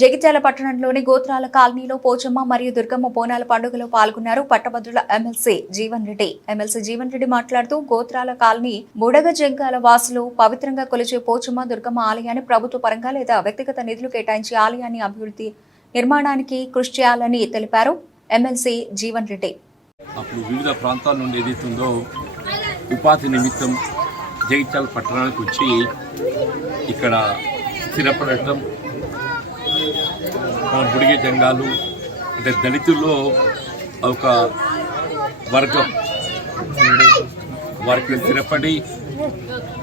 జగిత్యాల పట్టణంలోని గోత్రాల కాలనీలో పోచమ్మ మరియు దుర్గమ్మ బోనాల పండుగలో పాల్గొన్నారు పట్టభద్రుల ఎమ్మెల్సీ జీవన్ రెడ్డి. ఎమ్మెల్సీ జీవన్ రెడ్డి మాట్లాడుతూ గోత్రాల కాలనీ బుడగ జంగాల వాసులు పవిత్రంగా కొలిచే పోచమ్మ దుర్గమ్మ ఆలయాన్ని ప్రభుత్వ పరంగా లేదా వ్యక్తిగత నిధులు కేటాయించి ఆలయాన్ని అభివృద్ధి నిర్మాణానికి కృషి చేయాలని తెలిపారు ఎమ్మెల్సీ జీవన్ రెడ్డి. అప్పుడు వివిధ ప్రాంతాల నుండి ఏదైతుందో ఉపాధి నిమిత్తం జగిత్యాల పట్టణానికి వచ్చి ఇక్కడ స్థిరపడటం, బుడిగ జంగాలు అంటే దళితుల్లో ఒక వర్గం వారికి స్థిరపడి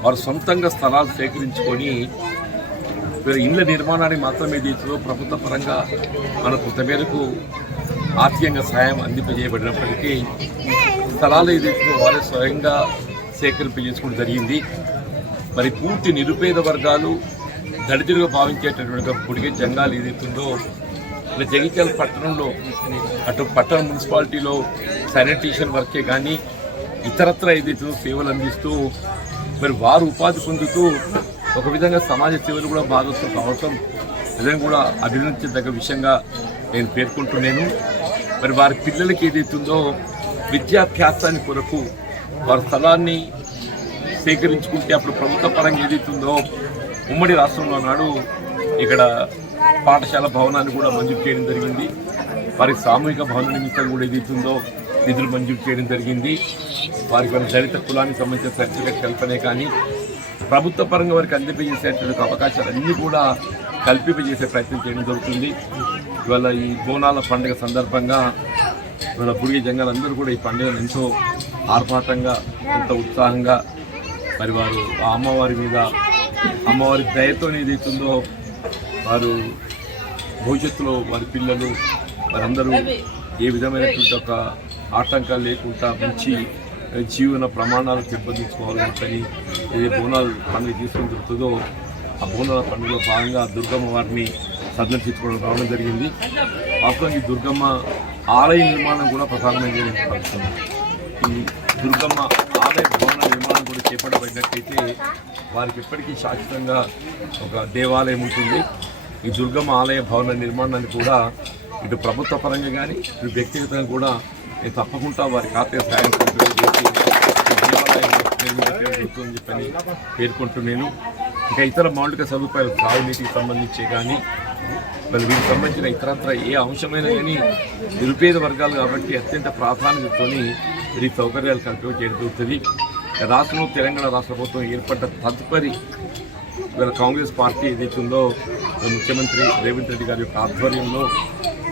వారు సొంతంగా స్థలాలు సేకరించుకొని ఇళ్ల నిర్మాణానికి మాత్రమే దీంట్లో ప్రభుత్వ పరంగా మనకు కొంత మేరకు ఆర్థికంగా సహాయం అందింపజేయబడినప్పటికీ స్థలాలు ఏదైతే వారే స్వయంగా సేకరింపజేసుకోవడం జరిగింది. మరి పూర్తి నిరుపేద వర్గాలు దళితులుగా భావించేటటువంటి బుడిగ జంగాలు ఏదైతుందో ఇలా జగిత్యాల పట్టణంలో అటు పట్టణ మున్సిపాలిటీలో శానిటేషన్ వర్కే కానీ ఇతరత్ర ఏదైతే సేవలు అందిస్తూ మరి వారు ఉపాధి పొందుతూ ఒక విధంగా సమాజ సేవలు కూడా భాగస్వామ్యం కావటం నిజంగా కూడా అభినందించదగ్గ విషయంగా నేను పేర్కొంటున్నాను. మరి వారి పిల్లలకి ఏదైతుందో విద్యాభ్యాసాన్ని కొరకు వారి స్థలాన్ని సేకరించుకుంటే అప్పుడు ప్రభుత్వ పరంగా ఏదైతుందో ఉమ్మడి రాష్ట్రంలో నాడు ఇక్కడ పాఠశాల భవనాన్ని కూడా మంజూరు చేయడం జరిగింది. వారికి సామూహిక భవన నిమిత్తం కూడా ఏదైతుందో నిధులు మంజూరు చేయడం జరిగింది. వారికి దళిత కులానికి సంబంధించిన సర్టిఫికేట్ కల్పనే కానీ ప్రభుత్వ పరంగా వారికి అందింపజేసేటువంటి అవకాశాలన్నీ కూడా కల్పింపజేసే ప్రయత్నం చేయడం జరుగుతుంది. ఇవాళ ఈ బోనాల పండుగ సందర్భంగా ఇవాళ బుడిగ జంగాలందరూ కూడా ఈ పండుగను ఎంతో ఆర్భాటంగా ఎంతో ఉత్సాహంగా మరి వారు ఆ అమ్మవారి మీద అమ్మవారి దయతో ఏదైతుందో వారు భవిష్యత్తులో వారి పిల్లలు వారందరూ ఏ విధమైనటువంటి ఒక ఆటంకాలు లేకుండా మంచి జీవన ప్రమాణాలు పెంపొందించుకోవాలని ఏ బోనాల పండుగ తీసుకొని జరుగుతుందో ఆ బోనాల పండుగలో భాగంగా దుర్గమ్మ వారిని సందర్శించుకోవడం రావడం జరిగింది. వాస్తవానికి ఈ దుర్గమ్మ ఆలయ నిర్మాణం కూడా ప్రధానంగా పడుతుంది. ఈ దుర్గమ్మ ఆలయ భవన నిర్మాణం కూడా చేపట్టబడినట్టయితే వారికి ఎప్పటికీ శాశ్వతంగా ఒక దేవాలయం ఉంటుంది. ఈ దుర్గమ్మ ఆలయ భవన నిర్మాణాన్ని కూడా ఇటు ప్రభుత్వ పరంగా కానీ ఇటు వ్యక్తిగతంగా కూడా నేను తప్పకుండా వారి ఖాతా సాయం చేసి దేవాలయం నిర్మించని చెప్పని పేర్కొంటున్నాను. ఇంకా ఇతర మౌలిక సదుపాయాలు తాగునీటికి సంబంధించి కానీ మరి వీటికి సంబంధించిన ఇతరత్ర ఏ అంశమైనా కానీ నిరుపేద వర్గాలు కాబట్టి అత్యంత ప్రాధాన్యతతో ఈ సౌకర్యాలు కల్పించడం జరుగుతుంది. రాష్ట్రంలో తెలంగాణ రాష్ట్ర ప్రభుత్వం ఏర్పడ్డ తదుపరి ఇవాళ కాంగ్రెస్ పార్టీ ఏదైతుందో ముఖ్యమంత్రి రేవంత్ రెడ్డి గారి యొక్క ఆధ్వర్యంలో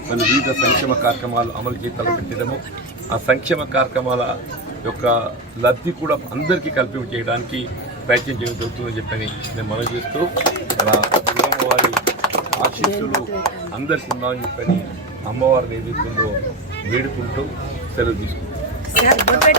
మరి వివిధ సంక్షేమ కార్యక్రమాలు అమలు చేసి తలపెట్టడము, ఆ సంక్షేమ కార్యక్రమాల యొక్క లబ్ధి కూడా అందరికీ కల్పింప చేయడానికి ప్రయత్నం చేయడం జరుగుతుందని చెప్పని నేను మనవి చేస్తూ అమ్మవారి ఆశీస్సులు అందరికీ ఉండాలని చెప్పని అమ్మవారిని ఏదైతుందో వేడుకుంటూ సెలవు తీసుకుంటాం.